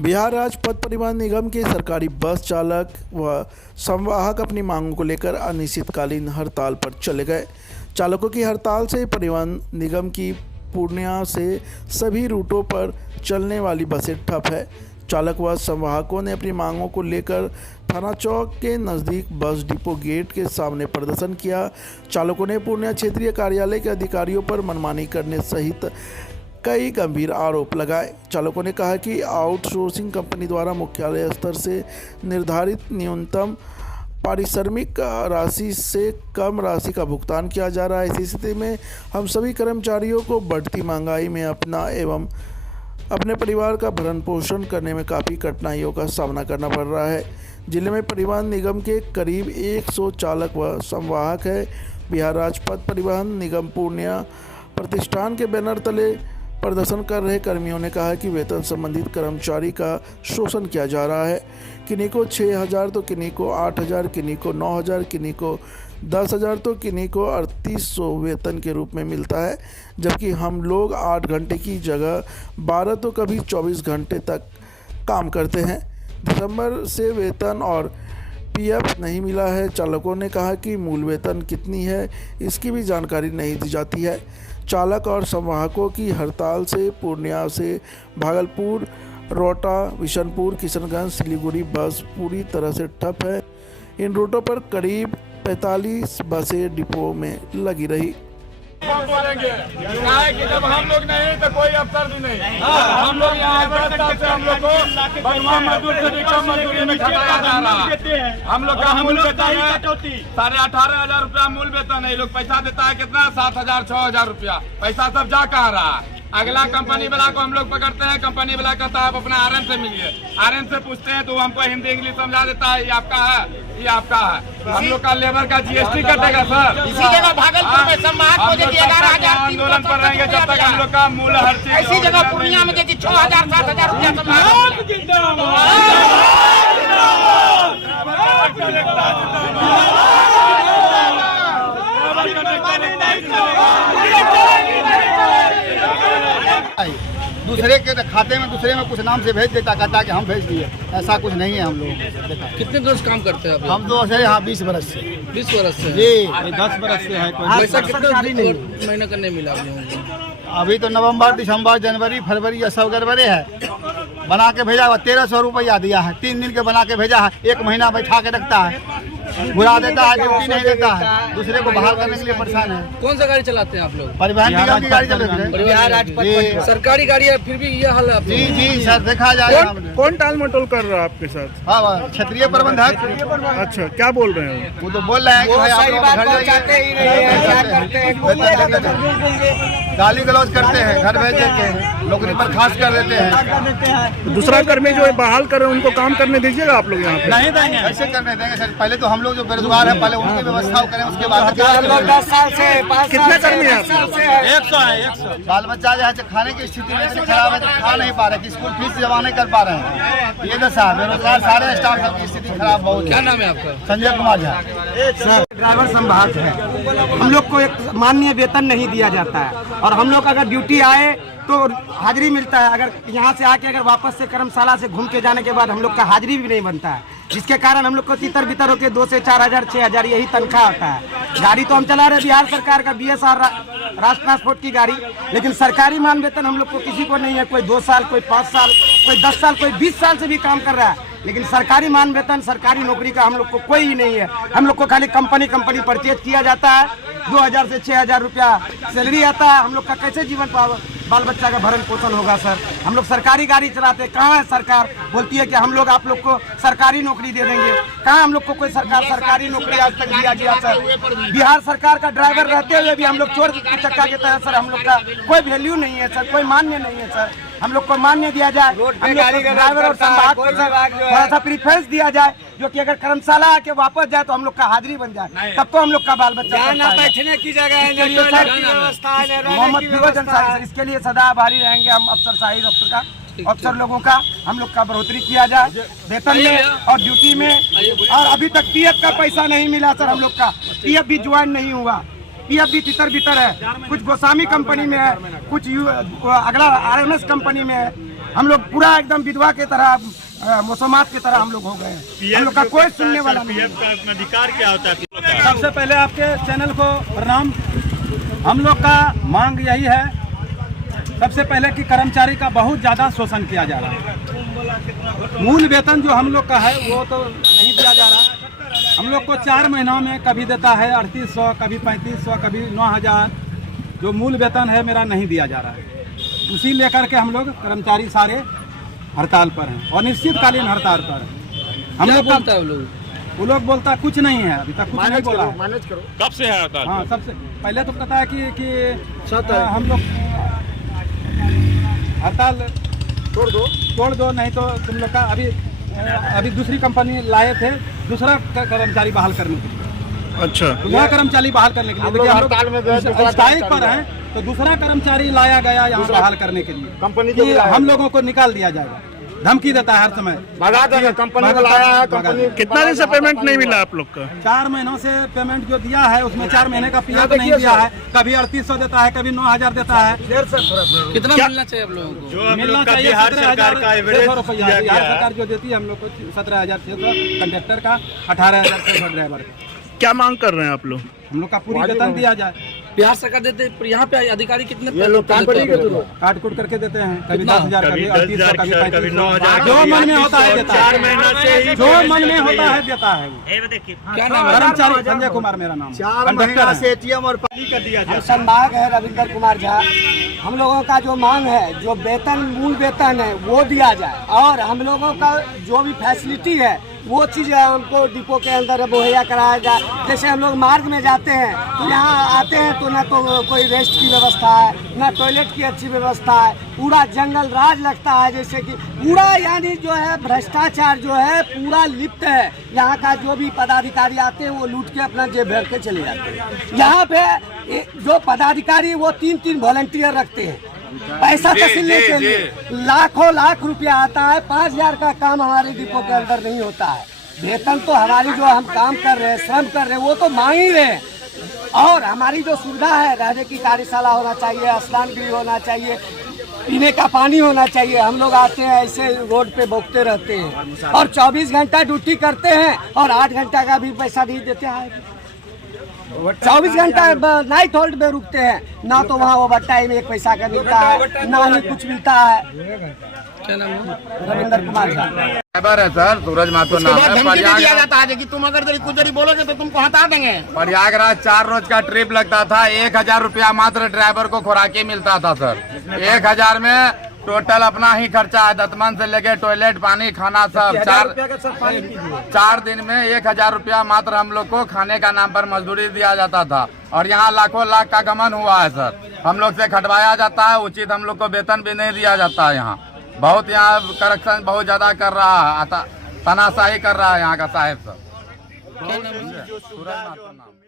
बिहार राज्य पथ परिवहन निगम के सरकारी बस चालक व संवाहक अपनी मांगों को लेकर अनिश्चितकालीन हड़ताल पर चले गए। चालकों की हड़ताल से परिवहन निगम की पूर्णिया से सभी रूटों पर चलने वाली बसें ठप है। चालक व संवाहकों ने अपनी मांगों को लेकर थाना चौक के नज़दीक बस डिपो गेट के सामने प्रदर्शन किया। चालकों ने पूर्णिया क्षेत्रीय कार्यालय के अधिकारियों पर मनमानी करने सहित कई गंभीर आरोप लगाए। चालकों ने कहा कि आउटसोर्सिंग कंपनी द्वारा मुख्यालय स्तर से निर्धारित न्यूनतम पारिश्रमिक राशि से कम राशि का भुगतान किया जा रहा है। इसी स्थिति में हम सभी कर्मचारियों को बढ़ती महंगाई में अपना एवं अपने परिवार का भरण पोषण करने में काफ़ी कठिनाइयों का सामना करना पड़ रहा है। जिले में परिवहन निगम के करीब 100 चालक व संवाहक है। बिहार राज्य पथ परिवहन निगम पूर्णिया प्रतिष्ठान के बैनर तले प्रदर्शन कर रहे कर्मियों ने कहा कि वेतन संबंधित कर्मचारी का शोषण किया जा रहा है। किन्हीं को 6,000 तो किन्हीं को 8,000, किन्हीं को 9,000, किन्हीं को 10,000 तो किन्हीं को 3,800 वेतन के रूप में मिलता है, जबकि हम लोग 8 घंटे की जगह 12 तो कभी 24 घंटे तक काम करते हैं। दिसंबर से वेतन और पीएफ नहीं मिला है। चालकों ने कहा कि मूल वेतन कितनी है इसकी भी जानकारी नहीं दी जाती है। चालक और संवाहकों की हड़ताल से पूर्णिया से भागलपुर, रोहटा, बिशनपुर, किशनगंज, सिलीगुड़ी बस पूरी तरह से ठप है। इन रूटों पर करीब 45 बसें डिपो में लगी रही। बोलेंगे कि जब हम लोग नहीं तो कोई अफसर भी नहीं। हम लोग यहाँ हम लोग को बनवा मजदूर से कम मजदूरी में खटाया जा रहा है। हम लोग का मूल वेतन है 18,500 रुपया मूल वेतन है। लोग पैसा देता है कितना 7,000 6,000 रुपया। पैसा सब जा कहाँ रहा है। अगला कंपनी वाला को हम लोग पकड़ते हैं। कंपनी वाला कहता है आप अपना आरएन से मिलिए। आरएन से पूछते हैं तो हमको हिंदी इंग्लिश समझा देता है ये आपका है, ये आपका है। हम लोग का लेबर का जीएसटी कटेगा सर। इसी जगह भागलपुर में संवाहक को देखिए 11,000 आंदोलन पर रहेंगे जब तक हम लोग का मूल हर चीज। इसी जगह पूर्णिया में देखिए 6,000 7,000 रुपया संवाहक। दूसरे के खाते में दूसरे में कुछ नाम से भेज देता, कहता कि हम भेज दिए। ऐसा कुछ नहीं है। हम लोग कितने वर्ष काम करते हैं आप? हम तो ऐसे यहाँ 20 बरस से। 20 वर्ष से जी 10 बरस से है। पैसा कितना महीने का नहीं मिला अभी तो नवंबर, दिसंबर, जनवरी, फरवरी ये सब गड़बड़े है। बना के भेजा हुआ 1,300 रुपया दिया है। 3 दिन के बना के भेजा है। 1 महीना बैठा के रखता है, बुला देता है, ड्यूटी नहीं देता है। दूसरे को बहाल करने के लिए परेशान है। कौन सा गाड़ी चलाते हैं आप लोग? परिवहन निगम की गाड़ी चल रही है। सरकारी गाड़ी है फिर भी ये हाल है। जी जी सर, देखा जाए। कौन टाल मटोल कर रहा है आपके साथ? हाँ, क्षेत्रीय प्रबंधक। अच्छा, क्या बोल रहे हैं वो तो बोल रहे हैं कि भाई आप लोग घर गाली गलौज करते हैं, घर भेज देते हैं, नौकरी पर खास कर देते हैं। दूसरा कर्मी जो है बहाल कर रहे हैं उनको काम करने दीजिएगा आप लोग यहाँ पे? नहीं देंगे। कैसे करने देंगे सर? पहले तो हम लोग जो बेरोजगार है पहले उनकी व्यवस्था करें, उसके बाद 10 साल से कितने कर्मी हैं? 100 है। 100 बाल बच्चा जो है खाने की स्थिति में इतनी खराब है तो खा नहीं पा रहे, स्कूल फीस जमा नहीं कर पा रहे हैं। ये दशा बेरोजगार सारे स्टाफ की स्थिति खराब बहुत। क्या नाम है आपका? संजय कुमार झा। ड्राइवर संवाहक है। हम लोग को एक माननीय वेतन नहीं दिया जाता है और हम लोग अगर ड्यूटी आए तो हाजिरी मिलता है। अगर यहाँ से आके अगर वापस से कर्मशाला से घूम के जाने के बाद हम लोग का हाजिरी भी नहीं बनता है, जिसके कारण हम लोग को तितर बितर होकर 2 से 4,000 6,000 यही तनख्वाह आता है। गाड़ी तो हम चला रहे बिहार सरकार का BSR राष्ट्र ट्रांसपोर्ट की गाड़ी, लेकिन सरकारी मान वेतन हम लोग को किसी को नहीं है। कोई 2 साल, कोई 5 साल, कोई 10 साल, कोई 20 साल से भी काम कर रहा है, लेकिन सरकारी मान वेतन सरकारी नौकरी का हम लोग को कोई ही नहीं है। हम लोग को खाली कंपनी परचेज किया जाता है। 2,000 से 6,000 रुपया सैलरी आता है। हम लोग का कैसे जीवन बाल बच्चा का भरण पोषण होगा सर? हम लोग सरकारी गाड़ी चलाते हैं। कहाँ है सरकार? बोलती है कि हम लोग आप लोग को सरकारी नौकरी दे देंगे। कहाँ हम लोग को कोई सरकारी नौकरी आज तक दिया गया सर? बिहार सरकार का ड्राइवर रहते हुए भी हम लोग चोर चक्का के तहत सर हम लोग का कोई वैल्यू नहीं है सर, कोई मान्य नहीं है सर। हम लोग को मान्य दिया जाए, हम लोग को ड्राइवर और संभाग को थोड़ा सा प्रीफरेंस दिया जाए, जो कि अगर कर्मशाला आके वापस जाए तो हम लोग का हाजिरी बन जाए, तब तो हम लोग का बाल बच्चा बैठने की जगह मोहम्मद फिरोज अंसारी। इसके लिए सदा आभारी रहेंगे हम अफसर लोगों का। हम लोग का बढ़ोतरी किया जाए वेतन में और ड्यूटी में। और अभी तक पीएफ का पैसा नहीं मिला सर। हम लोग का पीएफ भी ज्वाइन नहीं हुआ। पीएफ भी तितर बितर है। कुछ गोस्वामी कंपनी में है, कुछ अगला RMS कंपनी में है। हम लोग पूरा एकदम विधवा के तरह मौसमात की तरह हम लोग हो गए हैं। हम लोग का कोई सुनने वाला नहीं है। अधिकार क्या होता है? सबसे पहले आपके चैनल को प्रणाम। हम लोग का मांग यही है, सबसे पहले कि कर्मचारी का बहुत ज़्यादा शोषण किया जा रहा है। मूल वेतन जो हम लोग का है वो तो नहीं दिया जा रहा। हम लोग को 4 महीनों में कभी देता है 3800, कभी 3500, कभी 9000। जो मूल वेतन है मेरा नहीं दिया जा रहा है। उसी लेकर के हम लोग कर्मचारी सारे हड़ताल पर हैं और निश्चितकालीन हड़ताल पर हैं। हम लोग बोलता है वो लोग बोलता कुछ नहीं है, अभी तक कुछ नहीं बोला है। कब से है हड़ताल? हाँ, सबसे पहले तो पता है कि हम लोग हड़ताल तोड़ दो नहीं तो तुम लोग का अभी दूसरी कंपनी लाए थे दूसरा कर्मचारी बहाल करने के लिए। अच्छा, दूसरा कर्मचारी बहाल करने के लिए, लेकिन हम लोग स्ट्राइक पर हैं तो दूसरा कर्मचारी लाया गया यहाँ बहाल करने के लिए कंपनी कि हम लोगों को निकाल दिया जाएगा। धमकी देता है हर समय, भगा देंगे। कंपनी को लाया है, कंपनी कितना दिन से पेमेंट नहीं मिला आप लोग का? 4 महीनों से पेमेंट जो दिया है उसमें 4 महीने का पीएफ नहीं दिया है। कभी 3800 देता है, कभी 9000 देता है। कितना मिलना चाहिए आप लोगों को? मिलना चाहिए 17,600 रुपया। बिहार सरकार जो देती है हम लोग को 17,600 कंडक्टर का, 18,600 ड्राइवर का। क्या मांग कर रहे हैं आप लोग? हम लोग का पूरी वेतन दिया जाए। बिहार सरकार देते, यहाँ पे अधिकारी कितने काट कूट करके देते हैं, कभी 10,000, कभी 3800, कभी 3500। जो मन में होता है देता है, जो मन में होता है देता है। क्या नाम है? कर्मचारी संजय कुमार मेरा नाम। 4 महीना से एटीएम और पानी कर दिया हम संभाग है रविंदर कुमार झा। हम लोगों का जो मांग है, जो वेतन मूल वेतन है वो दिया जाए और हम लोगों का जो भी फैसिलिटी है वो चीज़ हमको डिपो के अंदर मुहैया कराया जाए। जैसे हम लोग मार्ग में जाते हैं तो यहाँ आते हैं तो ना तो कोई रेस्ट की व्यवस्था है, ना टॉयलेट की अच्छी व्यवस्था है। पूरा जंगल राज लगता है, जैसे कि पूरा यानी जो है भ्रष्टाचार जो है पूरा लिप्त है। यहाँ का जो भी पदाधिकारी आते हैं वो लूट के अपना जेब भर के चले जाते हैं। यहाँ पे जो पदाधिकारी वो 3-3 वॉलंटियर रखते हैं पैसा तहसीलने के लिए। लाखों लाख रुपया आता है, 5,000 का काम हमारे डिपो के अंदर नहीं होता है। वेतन तो हमारी जो हम काम कर रहे हैं, श्रम कर रहे हैं, वो तो मांग ही रहे हैं। और हमारी जो सुविधा है, रहने की कार्यशाला होना चाहिए, स्नान गृह होना चाहिए, पीने का पानी होना चाहिए। हम लोग आते हैं ऐसे रोड पे भोगते रहते हैं और 24 घंटा ड्यूटी करते हैं और 8 घंटा का भी पैसा नहीं देते हैं। 24 घंटा नाइट होल्ड में रुकते हैं, ना तो वहाँ ओवर टाइम 1 पैसा का मिलता है, ना ही कुछ मिलता है। क्या नाम है? रविंदर कुमार झा ड्राइवर है सर, सूरज माथुर नाम है। धमकी भी दिया जाता है कि तुम अगर कुछ देरी बोलोगे तो तुमको हटा देंगे। प्रयागराज 4 रोज का ट्रिप लगता था, 1000 रुपया मात्र ड्राइवर को खुराकी मिलता था सर। 1000 में टोटल अपना ही खर्चा है, दतमन से लेके टॉयलेट, पानी, खाना सब। 4 दिन में 1000 रुपया मात्र हम लोग को खाने का नाम पर मजदूरी दिया जाता था। और यहाँ लाखों लाख का गमन हुआ है सर। हम लोग से खटवाया जाता है, उचित हम लोग को वेतन भी नहीं दिया जाता है। यहाँ बहुत करप्शन बहुत ज्यादा कर रहा है, तानाशाही कर रहा है यहाँ का साहेब सब। क्या नाम है? सूरज माथुर नाम।